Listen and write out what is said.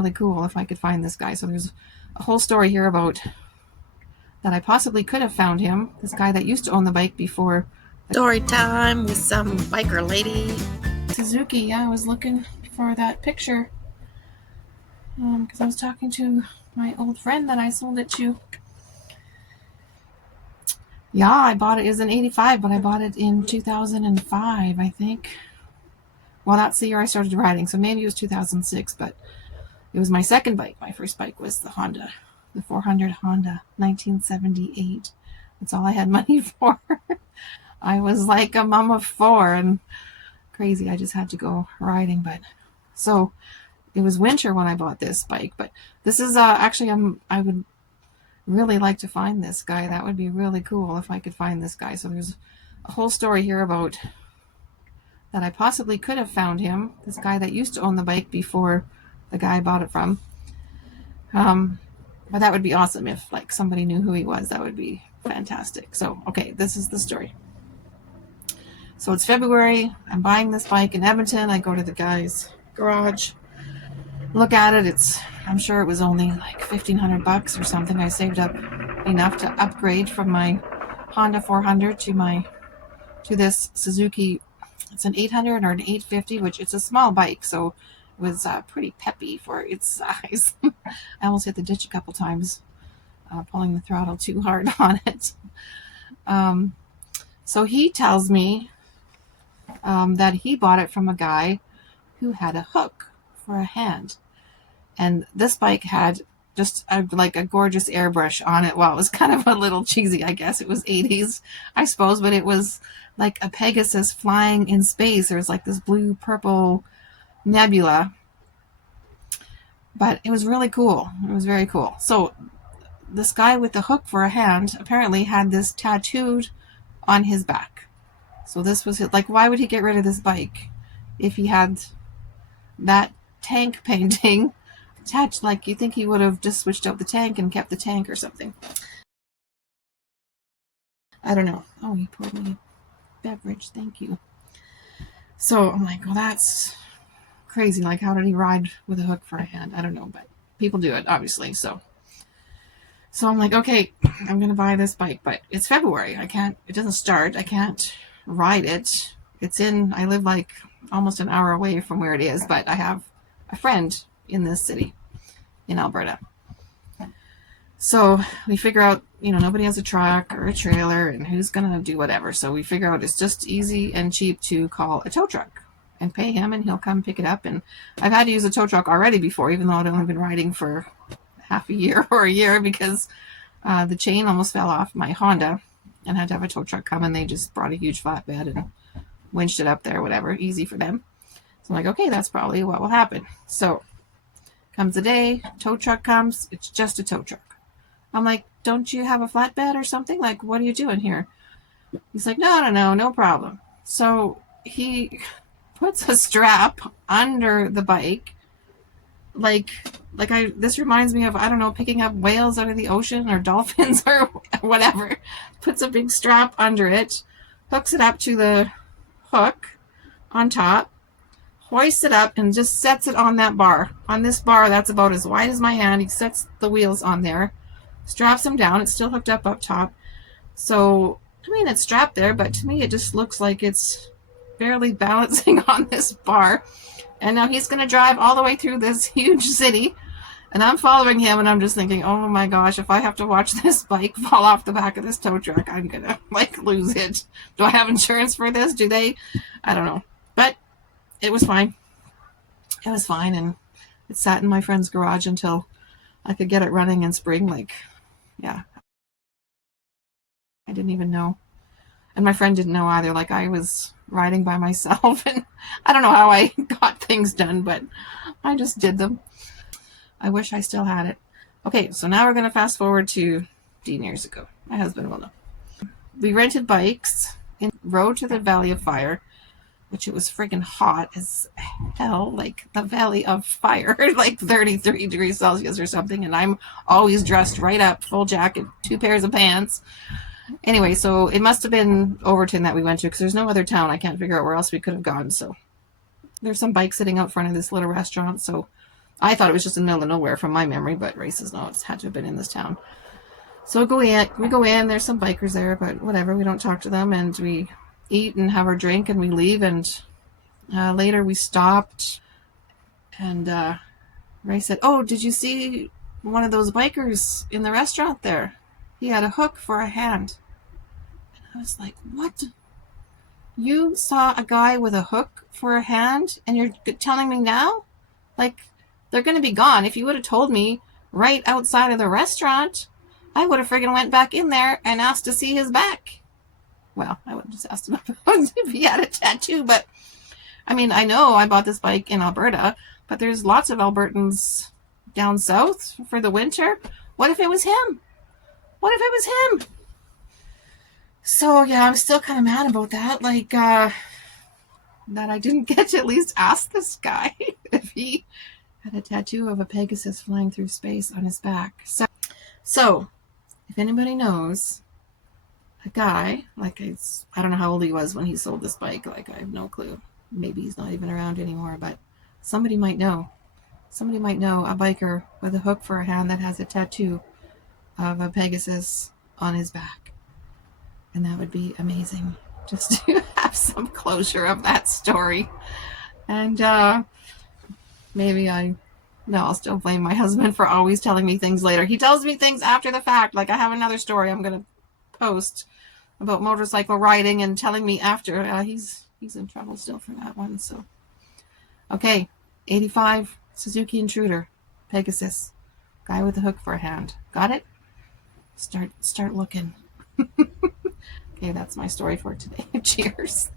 Really cool if I could find this guy. So there's a whole story here about that I possibly could have found him. This guy that used to own the bike before. Story time with some biker lady. Suzuki, yeah, I was looking for that picture because I was talking to my old friend that I sold it to. Yeah, I bought it. It was in '85, but I bought it in 2005, I think. Well, that's the year I started riding, so maybe it was 2006, but it was my second bike. My first bike was the Honda, the 400 Honda, 1978. That's all I had money for. I was like a mom of four and crazy. I just had to go riding, but so it was winter when I bought this bike. But this is actually I would really like to find this guy. That would be really cool if I could find this guy. So there's a whole story here about that I possibly could have found him. This guy that used to own the bike before the guy I bought it from. But that would be awesome if like somebody knew who he was. That would be fantastic. So, okay, this is the story. So it's February. I'm buying this bike in Edmonton. I go to the guy's garage, look at it. I'm sure it was only like $1,500 or something. I saved up enough to upgrade from my Honda 400 to this Suzuki. It's an 800 or an 850, which it's a small bike, so it was pretty peppy for its size. I almost hit the ditch a couple times, pulling the throttle too hard on it. So he tells me that he bought it from a guy who had a hook for a hand. And this bike had just like a gorgeous airbrush on it. Well, it was kind of a little cheesy, I guess. It was 80s, I suppose, but it was like a Pegasus flying in space. There was like this blue-purple nebula. But it was really cool. It was very cool. So this guy with the hook for a hand apparently had this tattooed on his back. So this was like, why would he get rid of this bike if he had that tank painting attached? Like, you think he would have just switched out the tank and kept the tank or something. I don't know. Oh, he poured me a beverage. Thank you. So I'm like, well, that's crazy. Like, how did he ride with a hook for a hand? I don't know, but people do it, obviously. So I'm like, okay, I'm going to buy this bike, but it's February. It doesn't start. I can't ride it. I live like almost an hour away from where it is, but I have a friend in this city in Alberta. So we figure out, nobody has a truck or a trailer and who's going to do whatever. So we figure out it's just easy and cheap to call a tow truck and pay him and he'll come pick it up. And I've had to use a tow truck already before, even though I'd only been riding for half a year or a year because the chain almost fell off my Honda and had to have a tow truck come, and they just brought a huge flatbed and winched it up there, whatever, easy for them. So I'm like, okay, that's probably what will happen. So comes the day, tow truck comes, it's just a tow truck. I'm like, don't you have a flatbed or something? Like, what are you doing here? He's like, no problem. So he puts a strap under the bike. This reminds me of, I don't know, picking up whales out of the ocean or dolphins or whatever. Puts a big strap under it, hooks it up to the hook on top, hoists it up, and just sets it on that bar. On this bar that's about as wide as my hand, he sets the wheels on there, straps them down. It's still hooked up top. So, it's strapped there, but to me it just looks like it's barely balancing on this bar. And now he's going to drive all the way through this huge city. And I'm following him, and I'm just thinking, oh my gosh, if I have to watch this bike fall off the back of this tow truck, I'm going to, lose it. Do I have insurance for this? Do they? I don't know. But it was fine. It was fine, and it sat in my friend's garage until I could get it running in spring. I didn't even know. And my friend didn't know either. I was riding by myself, and I don't know how I got things done, but I just did them. I wish I still had it. Okay, so now we're going to fast forward to 15 years ago. My husband will know. We rented bikes and rode to the Valley of Fire, which it was friggin' hot as hell, like the Valley of Fire, like 33 degrees Celsius or something, and I'm always dressed right up, full jacket, 2 pairs of pants. Anyway, so it must have been Overton that we went to, because there's no other town. I can't figure out where else we could have gone. So there's some bikes sitting out front of this little restaurant. So I thought it was just in the middle of nowhere from my memory, but Ray says no, it's had to have been in this town. So we go in, there's some bikers there, but whatever, we don't talk to them, and we eat and have our drink and we leave, and later we stopped, and Ray said, oh, did you see one of those bikers in the restaurant there? He had a hook for a hand. And I was like, what? You saw a guy with a hook for a hand and you're telling me now? Like, they're going to be gone. If you would have told me right outside of the restaurant, I would have friggin' went back in there and asked to see his back. Well, I would have just asked him if he had a tattoo, but I mean, I know I bought this bike in Alberta, but there's lots of Albertans down south for the winter. What if it was him? What if it was him? So yeah, I'm still kind of mad about that. Like, that I didn't get to at least ask this guy if he had a tattoo of a Pegasus flying through space on his back. So if anybody knows a guy, like I don't know how old he was when he sold this bike. Like, I have no clue. Maybe he's not even around anymore, but somebody might know. Somebody might know a biker with a hook for a hand that has a tattoo of a Pegasus on his back. And that would be amazing, just to have some closure of that story. And I'll still blame my husband for always telling me things later. He tells me things after the fact. Like, I have another story I'm going to post about motorcycle riding and telling me after. He's in trouble still for that one. So, okay, 85 Suzuki Intruder, Pegasus, guy with a hook for a hand. Got it? Start looking. Okay, that's my story for today. Cheers.